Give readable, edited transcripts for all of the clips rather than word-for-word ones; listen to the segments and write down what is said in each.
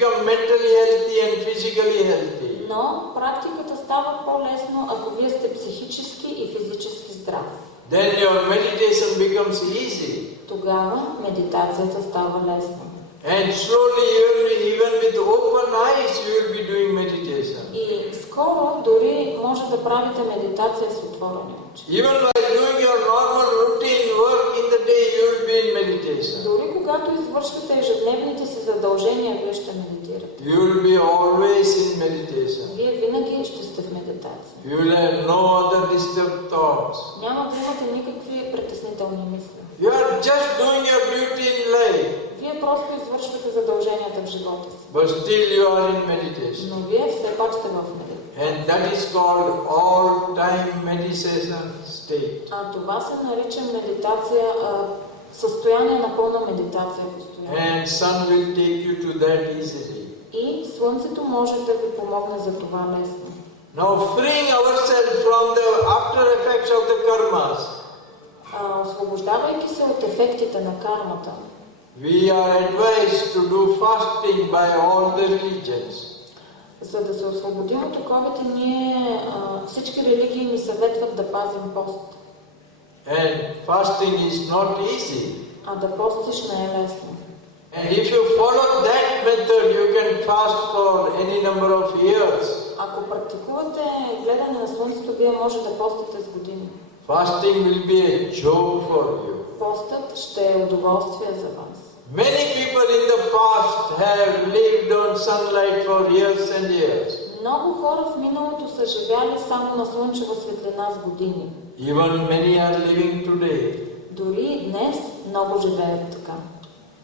become mentally healthy and physically healthy. Но практиката става по-лесно, ако вие сте психически и физически здрав. Then your meditation becomes easy. Тогава медитацията става лесна. And slowly, even with open eyes, you will be doing meditation. И скоро дори може да правите медитация с отворени очи. Even while doing your normal routine work in the day, you will be in meditation. Дори когато извършвате ежедневните си задължения, вие ще медитирате. You will be always in meditation. Вие винаги ще сте в медитация. You will have no other disturbed thoughts. Няма да имате никакви притеснителни мисли. You are just doing your duty in life. Вие просто извършвате задълженията в живота си. But still you are in meditation. Но вие все пак сте в медитация. And that is called all-time meditation state. А това се нарича медитация, състояние на пълна медитация постоянно. And sun will take you to that easily. И слънцето може да ви помогне за това лесно. Now freeing ourselves from the after effects of the karmas. Освобождавайки се от ефектите на кармата, We are advised to do fasting by all the religions. за да се освободим от оковите, всички религии ни съветват да пазим пост. And fasting is not easy. А да постиш не е лесно. And if you follow that method, you can fast for any number of years. Ако практикувате гледане на слънцето, вие може да постите с години. Fasting will be a joke for you. Постът ще е удоволствие за вас. Many people in the past have lived on sunlight for years and years. Много хора в миналото са живяли само на слънчева светлина с години. Even many are living today. Дори и днес много живеят така.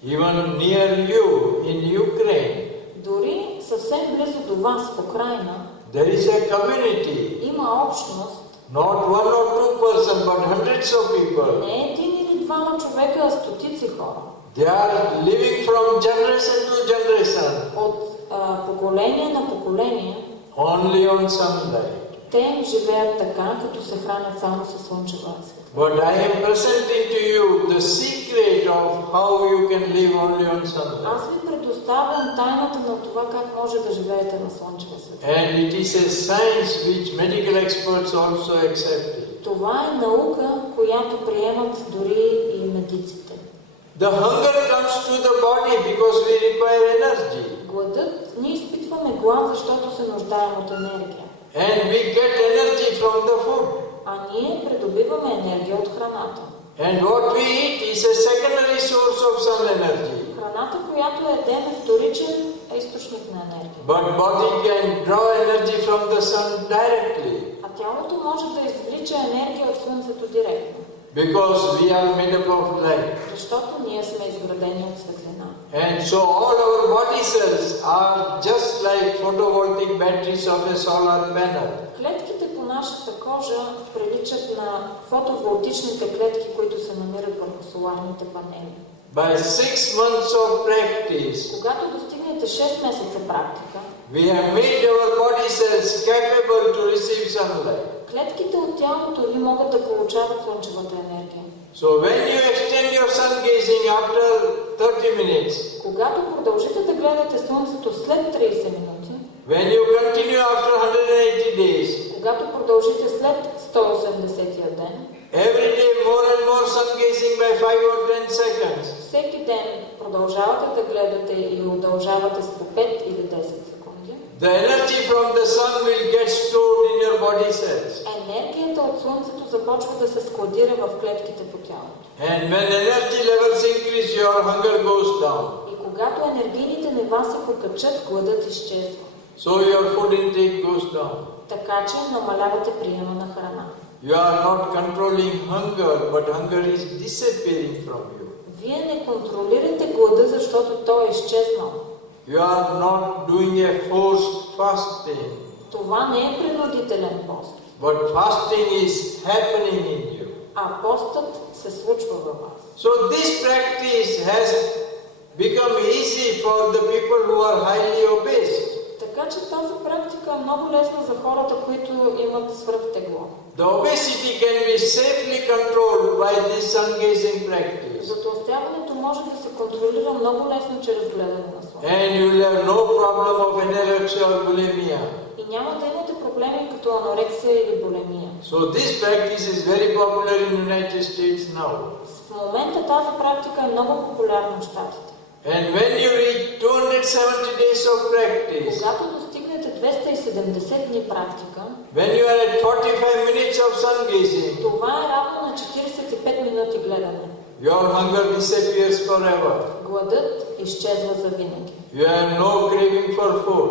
Even near you in Ukraine, Дори съвсем близо до вас в Украйна there is a community. има общност. Not one or two person, but hundreds of people. Не един или двама човека, а стотици хора. They are living from generation to generation. От поколение на поколение Only on sunlight. те живеят така, като се хранят само със слънчева светлина. But I am presenting to you the secret of how you can live only on sunlight. Аз ви предоставям тайната на това как може да живеете на слънчева светлина. And it is a science which medical experts also accept. Това е наука, която приемат дори и медиците. The hunger comes to the body because we require energy. Гладът, ние изпитваме глад, защото се нуждаем от енергия. And we get energy from the food. А ние придобиваме енергия от храната. And what we eat is a secondary source of sun energy. Храната, която едем, е вторичен източник на енергия. But body can draw energy from the sun directly. А тялото може да извлича енергия от слънцето директно. Because we are made up of light. Защото ние сме изградени от светлина. And so all our body cells are just like photovoltaic batteries of a solar panel. Клетките по нашата кожа приличат на фотоволтичните клетки, които се намират върху соларните панели. By 6 months of practice, Когато достигнете 6 месеца практика, we have made our body cells capable to receive sunlight. клетките от тялото ви могат да получават слънчевата енергия. So when you extend your sun gazing after 30 minutes, Когато продължите да гледате слънцето след 30 минути, when you continue after 180 days, когато продължите след 180-я ден, every day more and more sun gazing by 5 or 10 seconds, всеки ден продължавате да гледате и удължавате с по 5 или 10 секунди, the energy from the sun will get stored in your body cells. енергията от слънцето започва да се складира в клетките по тялото. And when energy levels increase, your hunger goes down. И когато енергийните нива се покачат, гладът изчезва. So your food intake goes down. Така че намалявате приема на храна. You are not controlling hunger, but hunger is disappearing from you. Вие не контролирате глада, защото той е изчезнал. You are not doing a forced fasting, Това не е принудителен пост, but fasting is happening in you. а постът се случва във вас. So this practice has become easy for the people who are highly obese. Така че тази практика е много лесна за хората, които имат свръхтегло. The obesity can be safely controlled by this sun gazing practice. Затлъстяването може да се контролира много лесно чрез гледане на слънце. And you will have no problem of anorexia or bulimia. И няма да имате проблеми като анорексия или булимия. So this practice is very popular in the United States now. В момента тази практика е много популярна в Щатите. And when you reach 270 days of practice, Когато достигнете 270 дни практика, when you are at 45 minutes of sun gazing, това е равно на 45 минути гледане. your hunger disappears forever. Гладът изчезва завинаги. You have no craving for food,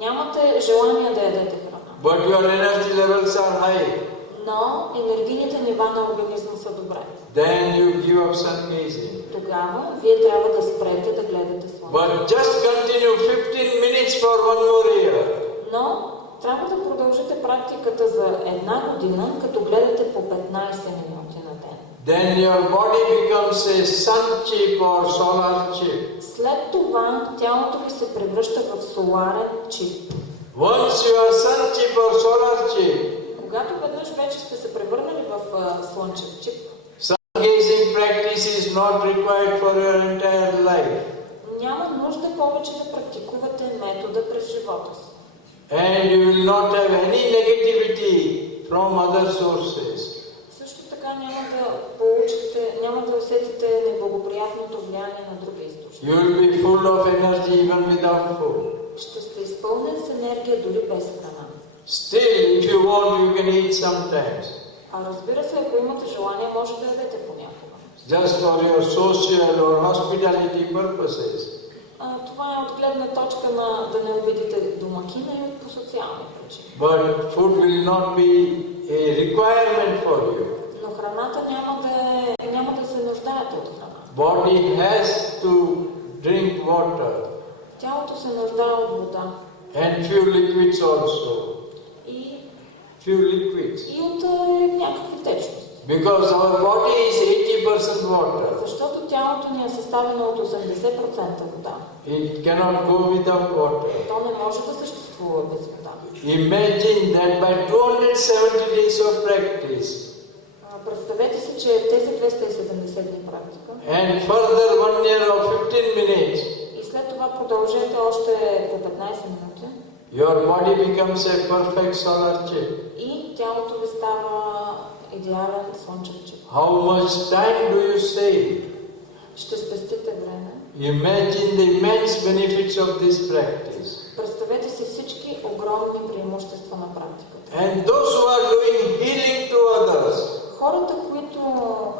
Нямате желание да ядете храна, but your energy levels are high. но енергийните нива на организма са добре. Then you give up sun gazing. Тогава вие трябва да спрете да гледате слънце. But just continue 15 minutes for 1 more year. Но трябва да продължите практиката за една година, като гледате по 15 минути на ден. Then your body becomes a sun chip or solar chip. След това тялото ви се превръща в соларен чип. Once you are sun chip or solar chip, Когато веднъж вече сте се превърнали в слънчев чип, sun gazing practice is not required for your entire life. няма нужда повече да практикувате метода през живота си. And you will not have any negativity from other sources. Също така няма да усетите неблагоприятното влияние на други източници. You will be full of energy even without food. Ще сте изпълнен с енергия дори без храна. Still, if you want, you can eat sometimes. А разбира се, ако имате желание, може да ядете понякога. Just for your social or hospitality purposes. Това е от гледна точка на да не обидите домакина и по социални причини. But food will not be a requirement for you. Но храната няма да се нуждаете от храна. Body has to drink water Тялото се нуждае от вода and few liquids also. и Few liquids. от някакви течности. Because our body is 80% water. Защото тялото ни е съставено от 80% вода. It cannot go without water. То не може да съществува без вода. Imagine that by 270 days of practice Представете си, че тези 270 дни практика and further 1 year of 15 minutes, и след това продължете още по 15 минути your body becomes a perfect solar chip. и тялото ви става идеален слънчев чип. How much time do you save? Ще спестите време. Imagine the immense benefits of this practice. Представете си всички огромни преимущества на практиката. And those who are doing healing to others, Хората,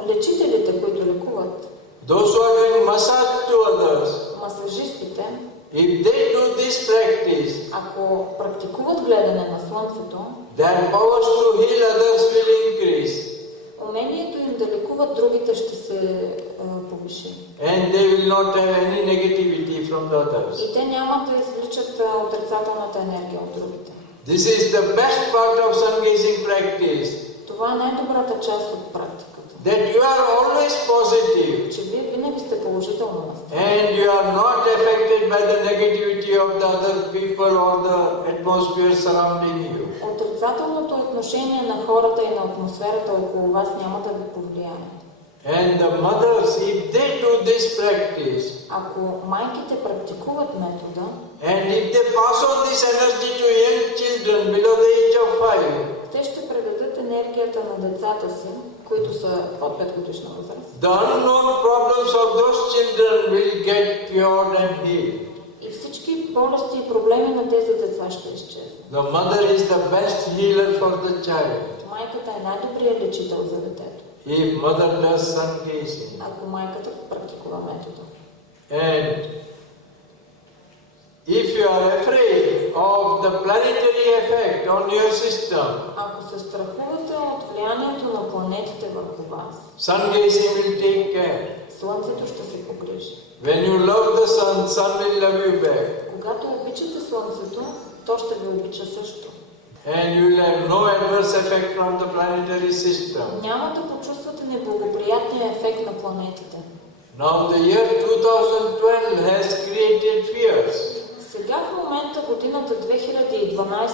лечителите, които лекуват, those who are doing massage to others, масажистите, if they do this practice, ако практикуват гледане на слънцето, their powers to heal others will increase. умението им да лекуват другите ще се повиши. And they will not have any negativity from the others. И те няма да извличат отрицателната енергия от другите. This is the best part of sun gazing practice. Това е най-добрата част от практиката. That you are always positive Че вие винаги сте положително настроени. and you are not affected by the negativity of the other people or the atmosphere surrounding you. Отрицателното отношение на хората и на атмосферата около вас няма да ви повлияе. And the mothers, if they do this practice, Ако майките практикуват метода and if they pass on this energy to young children below the age of 5, те ще предадат енергията на децата си, които са под 5 годишна възраст. the unknown problems of those children will get cured and healed. И всички болести и проблеми на тези деца ще изчезнат. The mother is the best healer for the child. Майката е най-добрият лечител за детето, If mother does sun gazing. ако майката практикува метода. And if you are afraid of the planetary effect on your system, Ако се страхувате от влиянието на планетите върху вас, sun gazing will take care. Слънцето ще се погрижи. When you love the sun, sun will love you back. Когато обичате Слънцето, то ще ви обича също. And you will have no adverse effect from the planetary system. Няма да почувствате неблагоприятния ефект на планетите. Now the year 2012 has created fears. Сега в момента годината 2012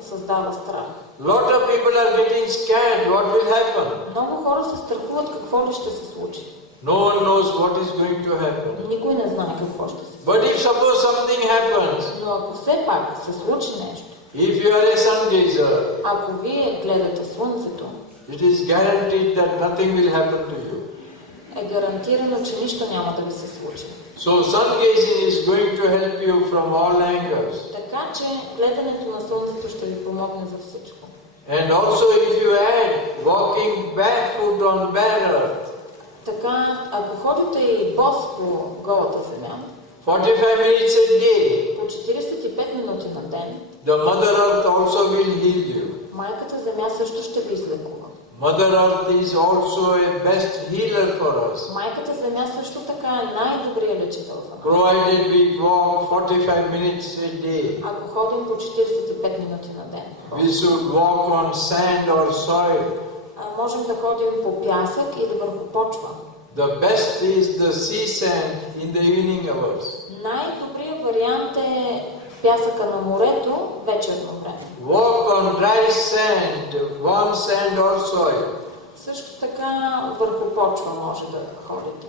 създава страх. Lot of people are getting scared. What will happen? Много хора се страхуват какво ли ще се случи. No one knows what is going to happen. Никой не знае какво ще се случи. But if suppose something happens, Но ако все пак се случи нещо, if you are a sun gazer, ако вие гледате Слънцето, it is guaranteed that nothing will happen to you. е гарантирано, че нищо няма да ви се случи. So sun gazing is going to help you from all angles. Така че гледането на Слънцето ще ви помогне за всичко. And also if you add walking barefoot on bare earth, Така, ако ходите и бос по голата земя, 45 minutes a day, по 45 минути на ден, the Mother Earth also will heal you. майката земя също ще ви излекува. Mother Earth is also a best healer for us, Майката земя също така е най-добрият лечител за нас. provided we walk 45 minutes a day. Ако ходим по 45 минути на ден, We should walk on sand or soil. можем да ходим по пясък или върху почва. The best is the sea sand in the evening hours. Най-добрият вариант е пясъка на морето вечерно време. Walk on dry sand, warm sand or soil. Също така върху почва може да ходите.